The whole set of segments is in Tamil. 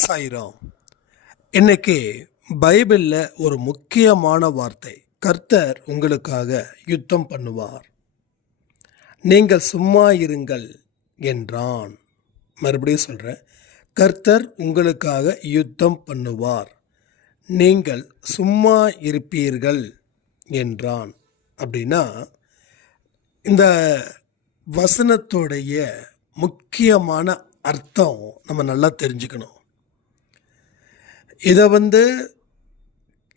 சாய்ராம். இன்னைக்கு பைபிளில் ஒரு முக்கியமான வார்த்தை, கர்த்தர் உங்களுக்காக யுத்தம் பண்ணுவார், நீங்கள் சும்மா இருங்கள் என்றான். மறுபடியும் சொல்கிறேன், கர்த்தர் உங்களுக்காக யுத்தம் பண்ணுவார், நீங்கள் சும்மா இருப்பீர்கள் என்றான். அப்படின்னா இந்த வசனத்துடைய முக்கியமான அர்த்தம் நம்ம நல்லா தெரிஞ்சுக்கணும். இதை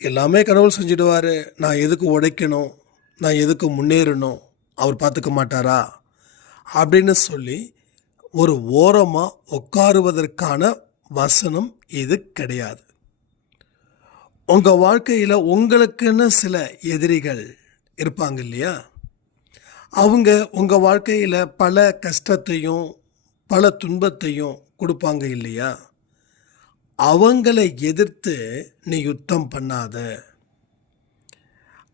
எல்லாமே கடவுள் செஞ்சிடுவார், நான் எதுக்கு உடைக்கணும், நான் எதுக்கு முன்னேறணும், அவர் பார்த்துக்க மாட்டாரா அப்படின்னு சொல்லி ஒரு ஓரமாக உட்காருவதற்கான வசனம் இது கிடையாது. உங்கள் வாழ்க்கையில் உங்களுக்குன்னு சில எதிரிகள் இருப்பாங்க இல்லையா? அவங்க உங்கள் வாழ்க்கையில் பல கஷ்டத்தையும் பல துன்பத்தையும் கொடுப்பாங்க இல்லையா? அவங்களை எதிர்த்து நீ யுத்தம் பண்ணாத,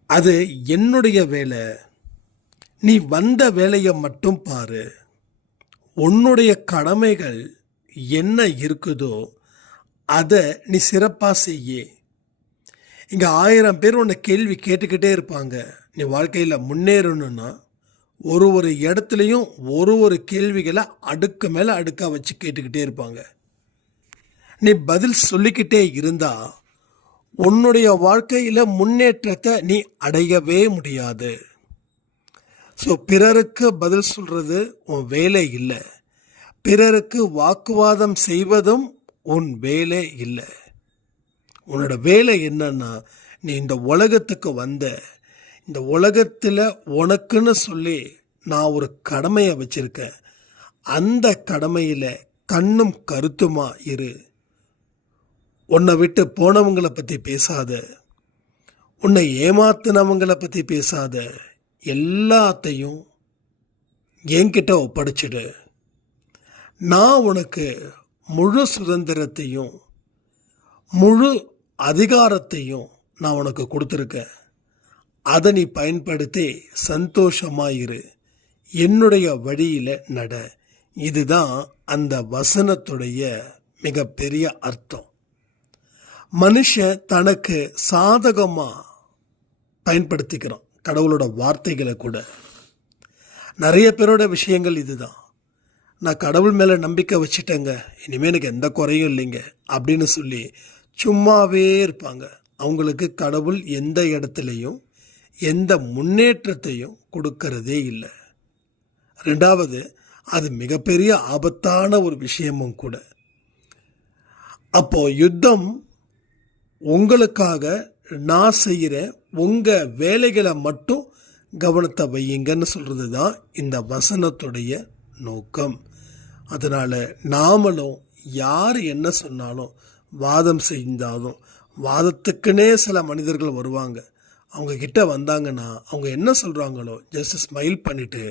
அது என்னுடைய வேலை, நீ வந்த வேலையை மட்டும் பாரு, உன்னுடைய கடமைகள் என்ன இருக்குதோ அதை நீ சிறப்பாக செய்ய. இங்கே 1000 பேர் உன்னை கேள்வி கேட்டுக்கிட்டே இருப்பாங்க. நீ வாழ்க்கையில் முன்னேறணும்னா ஒரு இடத்துலையும் ஒரு கேள்விகளை அடுக்கு மேலே அடுக்காக வச்சு கேட்டுக்கிட்டே இருப்பாங்க. நீ பதில் சொல்லிக்கிட்டே இருந்தா உன்னுடைய வாழ்க்கையில் முன்னேற்றத்தை நீ அடையவே முடியாது. ஸோ பிறருக்கு பதில் சொல்கிறது உன் வேலை இல்லை, பிறருக்கு வாக்குவாதம் செய்வதும் உன் வேலை இல்லை. உன்னோட வேலை என்னன்னா, நீ இந்த உலகத்துக்கு வந்த, இந்த உலகத்தில் உனக்குன்னு சொல்லி நான் ஒரு கடமையை வச்சுருக்கேன், அந்த கடமையில் கண்ணும் கருத்துமா இரு. உன்னை விட்டு போனவங்களை பற்றி பேசாத, உன்னை ஏமாத்தினவங்களை பற்றி பேசாத, எல்லாத்தையும் என்கிட்ட ஒப்படைச்சிடு. நான் உனக்கு முழு சுதந்திரத்தையும் முழு அதிகாரத்தையும் நான் உனக்கு கொடுத்துருக்கேன். அதை நீ பயன்படுத்தி சந்தோஷமாயிரு, என்னுடைய வழியில் நட. இதுதான் அந்த வசனத்துடைய மிகப்பெரிய அர்த்தம். மனுஷன் தனக்கு சாதகமாக பயன்படுத்திக்கிறான் கடவுளோட வார்த்தைகளை கூட. நிறைய பேரோட விஷயங்கள் இதுதான். நான் கடவுள் மேலே நம்பிக்கை வச்சுட்டேங்க, இனிமேல் எனக்கு எந்த குறையும் இல்லைங்க அப்படின்னு சொல்லி சும்மாவே இருப்பாங்க. அவங்களுக்கு கடவுள் எந்த இடத்துலையும் எந்த முன்னேற்றத்தையும் கொடுக்கறதே இல்லை. ரெண்டாவது, அது மிகப்பெரிய ஆபத்தான ஒரு விஷயமும் கூட. அப்போ யுத்தம் உங்களுக்காக நான் செய்கிற உங்கள் வேலைகளை மட்டும் கவனத்தை வையுங்கன்னு சொல்கிறது தான் இந்த வசனத்துடைய நோக்கம். அதனால் நாமளும் யார் என்ன சொன்னாலும், வாதம் செஞ்சாலும், வாதத்துக்குன்னே சில மனிதர்கள் வருவாங்க. அவங்க கிட்ட வந்தாங்கன்னா அவங்க என்ன சொல்கிறாங்களோ ஜஸ்ட் ஸ்மைல் பண்ணிவிட்டு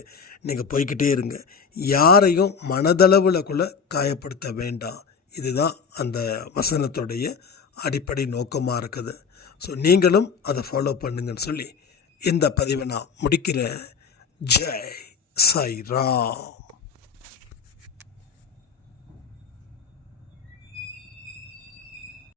நீங்கள் போய்கிட்டே இருங்க. யாரையும் மனதளவுலக்குள்ளே காயப்படுத்த வேண்டாம். இதுதான் அந்த வசனத்துடைய அடிப்படை நோக்கமாக இருக்குது. ஸோ நீங்களும் அதை ஃபாலோ பண்ணுங்கன்னு சொல்லி இந்த பதிவை நான் முடிக்கிறேன். ஜெய் சாய்ராம்.